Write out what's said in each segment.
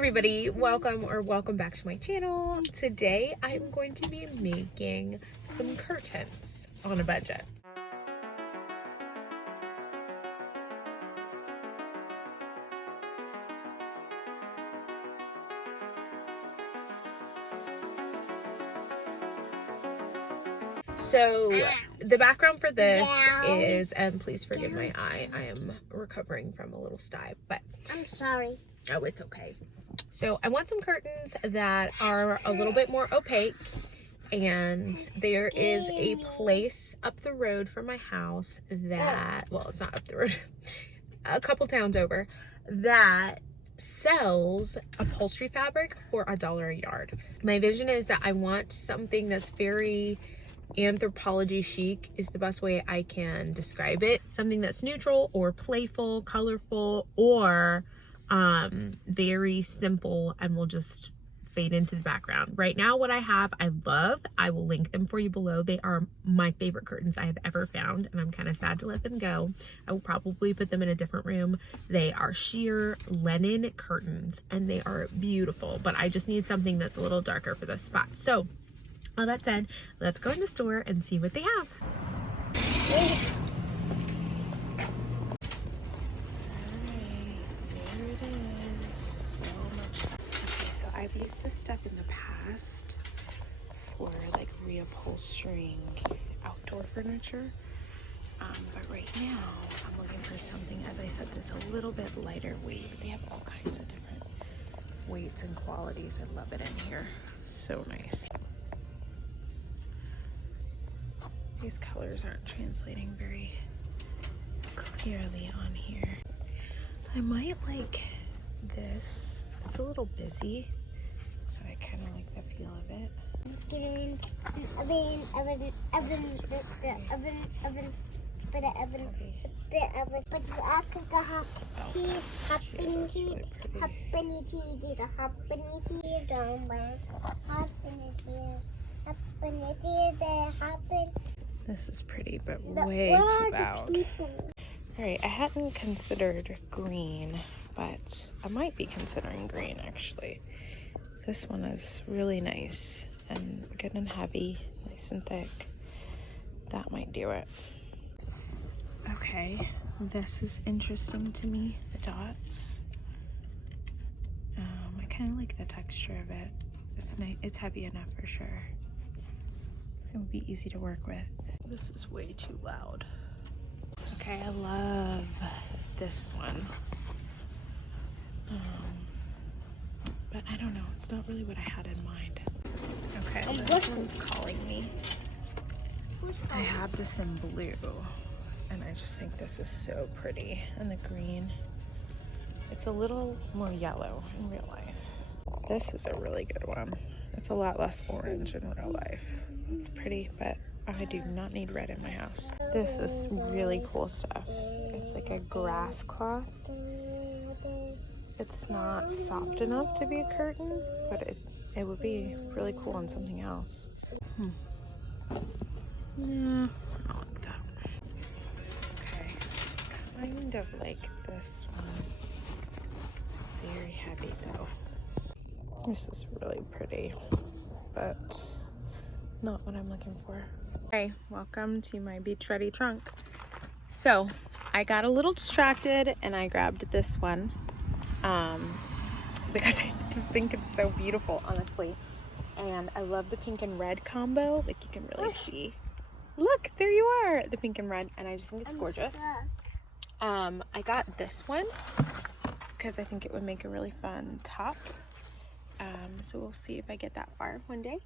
everybody, welcome back to my channel. Today I'm going to be making some curtains on a budget. So the background for this is, and please forgive my eye, I am recovering from a little sty, but I'm sorry. Oh, it's okay. So I want some curtains that are a little bit more opaque, and there is a place up the road from my house that, well, it's not up the road, a couple towns over, that sells upholstery fabric for $1 a yard. My vision is that I want something that's very Anthropologie chic is the best way I can describe it. Something that's neutral or playful, colorful, or very simple and will just fade into the background. Right now what I have, I love. I will link them for you below. They are my favorite curtains I have ever found, and I'm kind of sad to let them go. I will probably put them in a different room. They are sheer linen curtains and they are beautiful, but I just need something that's a little darker for this spot. So all that said, let's go in the store and see what they have. I've used this stuff in the past for like reupholstering outdoor furniture, but right now I'm looking for something, as I said, that's a little bit lighter weight. They have all kinds of different weights and qualities. I love it in here. So nice. These colors aren't translating very clearly on here. I might like this. It's a little busy, but I kind of like the feel of it. This is pretty, but way too loud. Alright, I hadn't considered green, but I might be considering green actually. This one is really nice and good and heavy, nice and thick. That might do it. Okay, this is interesting to me, the dots. I kind of like the texture of it. It's nice, it's heavy enough for sure. It would be easy to work with. This is way too loud. Okay, I love this one. But I don't know, it's not really what I had in mind. Okay, this one's calling me. I have this in blue, and I just think this is so pretty. And the green, it's a little more yellow in real life. This is a really good one. It's a lot less orange in real life. It's pretty, but I do not need red in my house. This is really cool stuff. It's like a grass cloth. It's not soft enough to be a curtain, but it would be really cool on something else. Nah, I don't like that. Okay, kind of like this one. It's very heavy though. This is really pretty, but not what I'm looking for. Hey, welcome to my beach ready trunk. So I got a little distracted and I grabbed this one because I just think it's so beautiful, honestly. And I love the pink and red combo. Like, you can really see. Look, there you are, the pink and red, and I just think it's gorgeous. I got this one because I think it would make a really fun top. So we'll see if I get that far one day.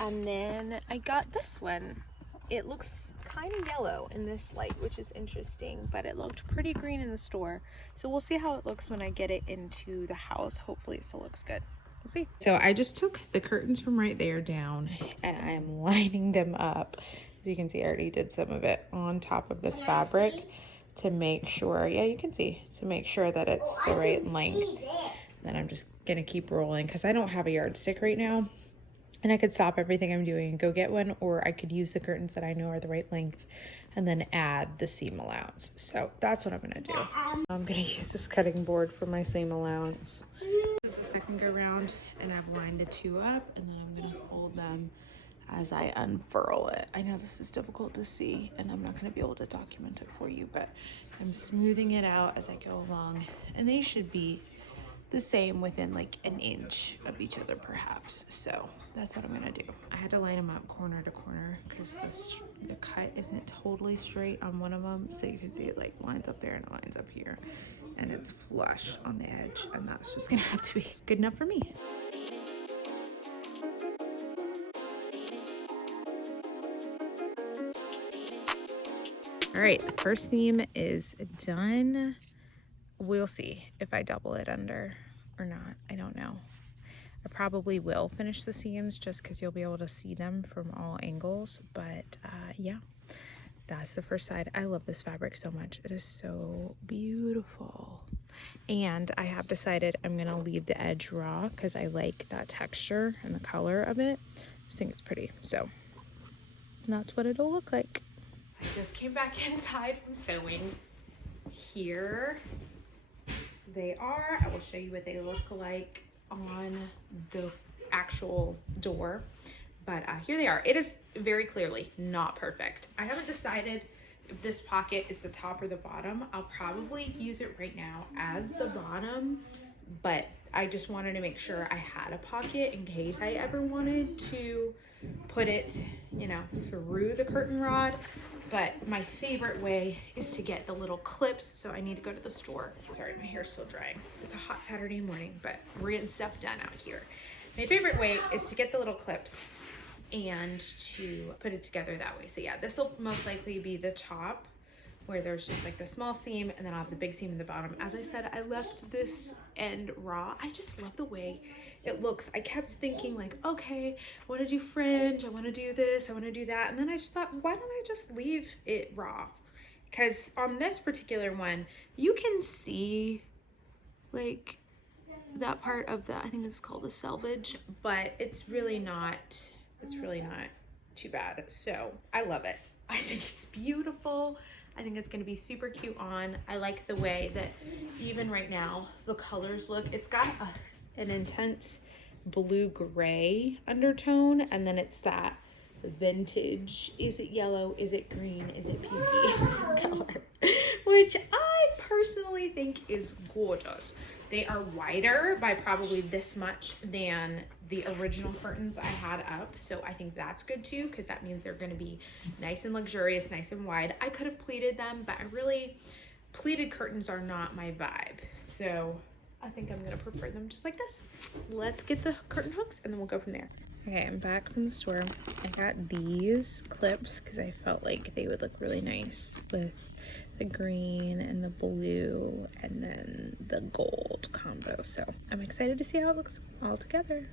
And then I got this one. It looks kind of yellow in this light, which is interesting, but it looked pretty green in the store. So we'll see how it looks when I get it into the house. Hopefully it still looks good. We'll see. So I just took the curtains from right there down and I'm lining them up. As you can see, I already did some of it on top of this fabric to make sure, yeah, you can see, to make sure that it's the right length. Then I'm just gonna keep rolling because I don't have a yardstick right now, and I could stop everything I'm doing and go get one, or I could use the curtains that I know are the right length and then add the seam allowance. So that's what I'm gonna do. I'm gonna use this cutting board for my seam allowance. This is the second go round, and I've lined the two up, and then I'm gonna fold them as I unfurl it. I know this is difficult to see, and I'm not gonna be able to document it for you, but I'm smoothing it out as I go along, and they should be the same within like an inch of each other perhaps. So that's what I'm gonna do. I had to line them up corner to corner because the cut isn't totally straight on one of them, so you can see it like lines up there and it lines up here, and it's flush on the edge, and that's just gonna have to be good enough for me. All right, the first seam is done. We'll see if I double it under or not. I don't know. I probably will finish the seams just because you'll be able to see them from all angles. But yeah, that's the first side. I love this fabric so much. It is so beautiful. And I have decided I'm gonna leave the edge raw because I like that texture and the color of it. I just think it's pretty. So that's what it'll look like. I just came back inside from sewing. Here they are. I will show you what they look like on the actual door, but here they are. It is very clearly not perfect. I haven't decided if this pocket is the top or the bottom. I'll probably use it right now as the bottom, but I just wanted to make sure I had a pocket in case I ever wanted to put it, you know, through the curtain rod. But my favorite way is to get the little clips. So I need to go to the store. Sorry, my hair's still drying. It's a hot Saturday morning, but we're getting stuff done out here. My favorite way is to get the little clips and to put it together that way. So yeah, this will most likely be the top where there's just like the small seam, and then I'll have the big seam in the bottom. As I said, I left this end raw. I just love the way it looks. I kept thinking like, okay, I wanna do fringe, I wanna do this, I wanna do that. And then I just thought, why don't I just leave it raw? Because on this particular one, you can see like that part of the, I think it's called the selvage, but it's really not too bad. So I love it. I think it's beautiful. I think it's gonna be super cute on. I like the way that even right now, the colors look, it's got an intense blue-gray undertone, and then it's that vintage, is it yellow, is it green, is it pinky color, which I personally think is gorgeous. They are wider by probably this much than the original curtains I had up, so I think that's good too, because that means they're going to be nice and luxurious, nice and wide. I could have pleated them, but pleated curtains are not my vibe, so I think I'm going to prefer them just like this. Let's get the curtain hooks and then we'll go from there. Okay, I'm back from the store. I got these clips because I felt like they would look really nice with the green and the blue and then the gold combo. So I'm excited to see how it looks all together.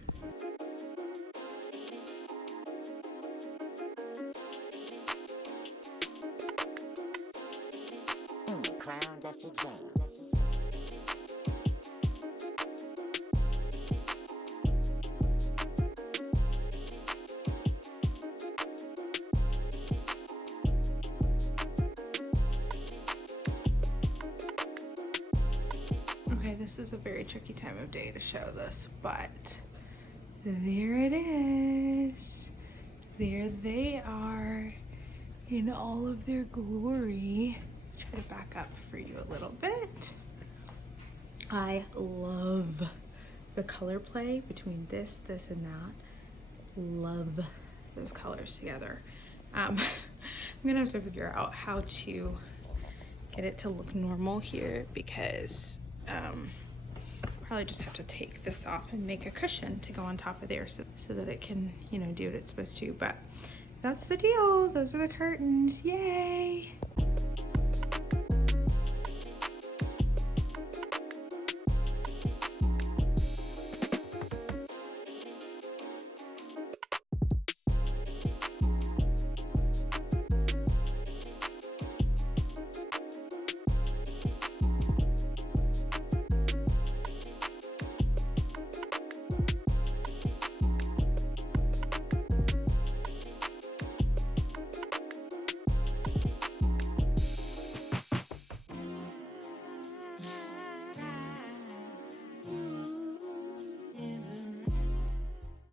Okay, this is a very tricky time of day to show this, but there it is. There they are in all of their glory. Try to back up for you a little bit. I love the color play between this, and that. Love those colors together. I'm gonna have to figure out how to get it to look normal here, because probably just have to take this off and make a cushion to go on top of there so that it can, you know, do what it's supposed to. But that's the deal. Those are the curtains. Yay!